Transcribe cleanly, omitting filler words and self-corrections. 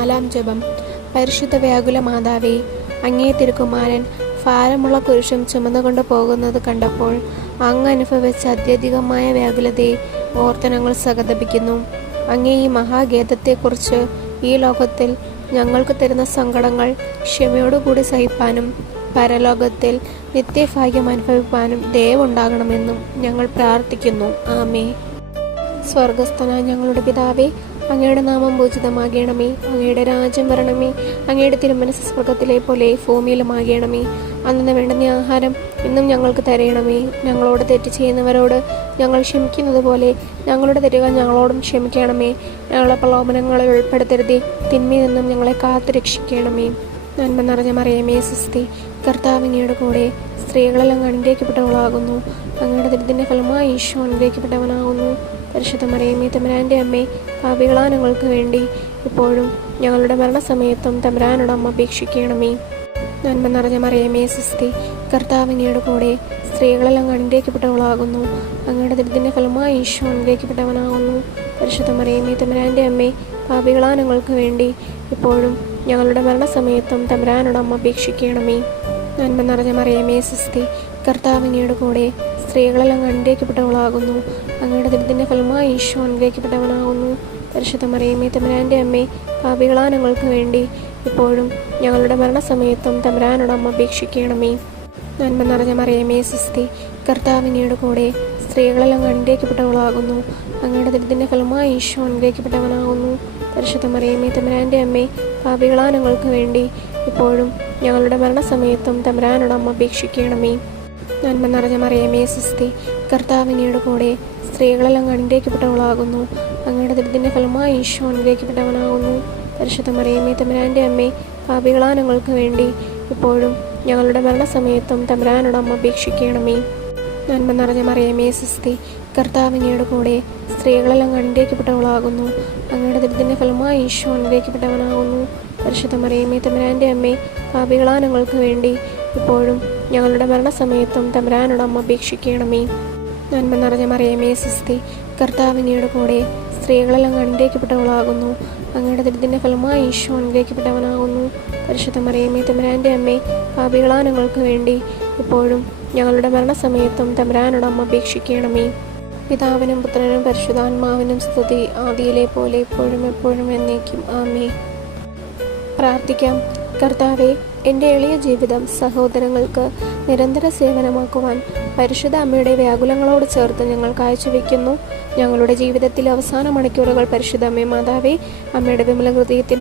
4-ാം ജപം. പരിശുദ്ധ വ്യാകുല മാതാവേ, അങ്ങേ തിരുക്കുമാരൻ ഭാരമുള്ള കുരിശും ചുമന്നുകൊണ്ട് പോകുന്നത് കണ്ടപ്പോൾ അങ്ങ് അനുഭവിച്ച അത്യധികമായ വ്യാകുലതയെ ഓർത്ത് ഞങ്ങൾ സഹതപിക്കുന്നു. അങ്ങേ ഈ മഹാഖേദത്തെക്കുറിച്ച് ഈ ലോകത്തിൽ ഞങ്ങൾക്ക് തരുന്ന സങ്കടങ്ങൾ ക്ഷമയോടുകൂടി സഹിപ്പാനും പരലോകത്തിൽ നിത്യഭാഗ്യം അനുഭവിപ്പാനും ദയവുണ്ടാകണമെന്നും ഞങ്ങൾ പ്രാർത്ഥിക്കുന്നു. ആമേ. സ്വർഗസ്ഥനായ ഞങ്ങളുടെ പിതാവേ, അങ്ങയുടെ നാമം പൂജിതമാകണമേ. അങ്ങയുടെ രാജ്യം വരണമേ. അങ്ങയുടെ തിരുമനസ്സ് സ്വർഗത്തിലെ പോലെ ഭൂമിയിലുമാകണമേ. അന്നു വേണ്ടുന്ന ആഹാരം ഇന്നും ഞങ്ങൾക്ക് തരയണമേ. ഞങ്ങളോട് തെറ്റ് ചെയ്യുന്നവരോട് ഞങ്ങൾ ക്ഷമിക്കുന്നത് പോലെ ഞങ്ങളുടെ തെറ്റുകൾ ഞങ്ങളോടും ക്ഷമിക്കണമേ. ഞങ്ങളെ പ്രലോഭനങ്ങളിൽ ഉൾപ്പെടുത്തരുതേ. തിന്മയിൽ നിന്നും ഞങ്ങളെ കാത്തു രക്ഷിക്കണമേ. നന്മ നിറഞ്ഞ മറിയമേ, സ്വസ്തി. കർത്താവ് അങ്ങയുടെ കൂടെ സ്ത്രീകളെല്ലാം അനുഗ്രഹിക്കപ്പെട്ടവളാകുന്നു. അങ്ങയുടെ ദുരിതത്തിന്റെ ഫലമായി ഈശോ അനുഗ്രഹിക്കപ്പെട്ടവനാകുന്നു. പരിശുദ്ധ മറിയമേ, തമ്പുരാന്റെ അമ്മേ, പാപികളായ ഞങ്ങൾക്ക് വേണ്ടി ഇപ്പോഴും ഞങ്ങളുടെ മരണസമയത്തും തമ്പുരാനോട് അമ്മ അപേക്ഷിക്കണമേ. നന്മ നിറഞ്ഞ മറിയമേ, സ്വസ്തി. കർത്താവ് അങ്ങയുടെ കൂടെ സ്ത്രീകളെല്ലാം അനുഗ്രഹിക്കപ്പെട്ടവളാകുന്നു. അങ്ങയുടെ ദുരിതത്തിന്റെ ഫലമായി ഈശോ അനുഗ്രഹിക്കപ്പെട്ടവനാകുന്നു. പരിശുദ്ധ മറിയമേ, തമ്പുരാന്റെ അമ്മേ, പാപികളായ ഞങ്ങൾക്ക് വേണ്ടി ഇപ്പോഴും ഞങ്ങളുടെ മരണസമയത്തും തമ്പുരാനോട് അമ്മ അപേക്ഷിക്കണമേ. നന്മ നിറഞ്ഞ മറിയമേ, സ്വസ്തി. കർത്താവ് അങ്ങയുടെ കൂടെ സ്ത്രീകളെല്ലാം അനുഗ്രഹിക്കപ്പെട്ടവളാകുന്നു. അങ്ങയുടെ ദുരിതത്തിന്റെ ഫലമായി ഈശോ അനുഗ്രഹിക്കപ്പെട്ടവനാകുന്നു. പരിശുദ്ധ മറിയമേ, തമ്പുരാന്റെ അമ്മേ, പാപികളായ ഞങ്ങൾക്ക് വേണ്ടി ഇപ്പോഴും ഞങ്ങളുടെ മരണസമയത്തും തമ്പുരാനോട് അമ്മ അപേക്ഷിക്കണമേ. നന്മ നിറഞ്ഞ മറിയമേ, സ്വസ്തി. കർത്താവ് അങ്ങയുടെ കൂടെ സ്ത്രീകളെല്ലാം അനുഗ്രഹിക്കപ്പെട്ടവളാകുന്നു. അങ്ങയുടെ ദുരിതത്തിന്റെ ഫലമായി ഈശോ അനുഗ്രഹിക്കപ്പെട്ടവനാകുന്നു. പരിശുദ്ധ മറിയമേ, തമ്പുരാന്റെ അമ്മേ, പാപികളായ ഞങ്ങൾക്ക് വേണ്ടി ഇപ്പോഴും ഞങ്ങളുടെ മരണസമയത്തും തമ്പുരാനോട് അമ്മ അപേക്ഷിക്കണമേ. നന്മ നിറഞ്ഞ മറിയമേ, സ്വസ്തി. കർത്താവ് അങ്ങയുടെ കൂടെ സ്ത്രീകളെല്ലാം അനുഗ്രഹിക്കപ്പെട്ടവളാകുന്നു. അങ്ങയുടെ ദുരിതത്തിന്റെ ഫലമായി ഈശോ അനുഗ്രഹിക്കപ്പെട്ടവനാകുന്നു. പരിശുദ്ധ മറിയമേ, തമ്പുരാന്റെ അമ്മേ, പാപികളായ ഞങ്ങൾക്ക് വേണ്ടി ഇപ്പോഴും ഞങ്ങളുടെ മരണസമയത്തും തമ്പുരാനോട് അമ്മ അപേക്ഷിക്കണമേ. നന്മ നിറഞ്ഞ മറിയമേ, സ്വസ്തി. കർത്താവ് അങ്ങയുടെ കൂടെ സ്ത്രീകളെല്ലാം അനുഗ്രഹിക്കപ്പെട്ടവളാകുന്നു. അങ്ങയുടെ ദുരിതത്തിന്റെ ഫലമായി ഈശോ അനുഗ്രഹിക്കപ്പെട്ടവനാകുന്നു. പരിശുദ്ധ മറിയമേ, തമ്പുരാന്റെ അമ്മേ, പാപികളായ ഞങ്ങൾക്ക് വേണ്ടി ഇപ്പോഴും ഞങ്ങളുടെ മരണസമയത്തും തമ്പുരാനോട് അമ്മ അപേക്ഷിക്കണമേ. നന്മ നിറഞ്ഞ മറിയമേ, സ്വസ്തി. കർത്താവ് അങ്ങയുടെ കൂടെ സ്ത്രീകളെല്ലാം അനുഗ്രഹിക്കപ്പെട്ടവളാകുന്നു. അങ്ങയുടെ ദുരിതത്തിന്റെ ഫലമായി ഈശോ അനുഗ്രഹിക്കപ്പെട്ടവനാകുന്നു. പരിശുദ്ധ മറിയമേ, തമ്പുരാന്റെ അമ്മേ, പാപികളായ ഞങ്ങൾക്ക് വേണ്ടി ഇപ്പോഴും ഞങ്ങളുടെ മരണസമയത്തും തമ്പുരാനോട് അമ്മ അപേക്ഷിക്കണമേ. പിതാവിനും പുത്രനും പരിശുദ്ധാത്മാവിനും സ്തുതി, ആദിയിലെ പോലെ ഇപ്പോഴും എപ്പോഴും എന്നേക്കും. ആമേ. പ്രാർത്ഥിക്കാം. കർത്താവെ, എൻ്റെ എളിയ ജീവിതം സഹോദരങ്ങൾക്ക് നിരന്തര സേവനമാക്കുവാൻ പരിശുദ്ധ അമ്മയുടെ വ്യാകുലങ്ങളോട് ചേർത്ത് ഞങ്ങൾ കാഴ്ചവെക്കുന്നു. ഞങ്ങളുടെ ജീവിതത്തിലെ അവസാന മണിക്കൂറുകൾ പരിശുദ്ധ അമ്മേ മാതാവേ, അമ്മയുടെ വിമല ഹൃദയത്തിൽ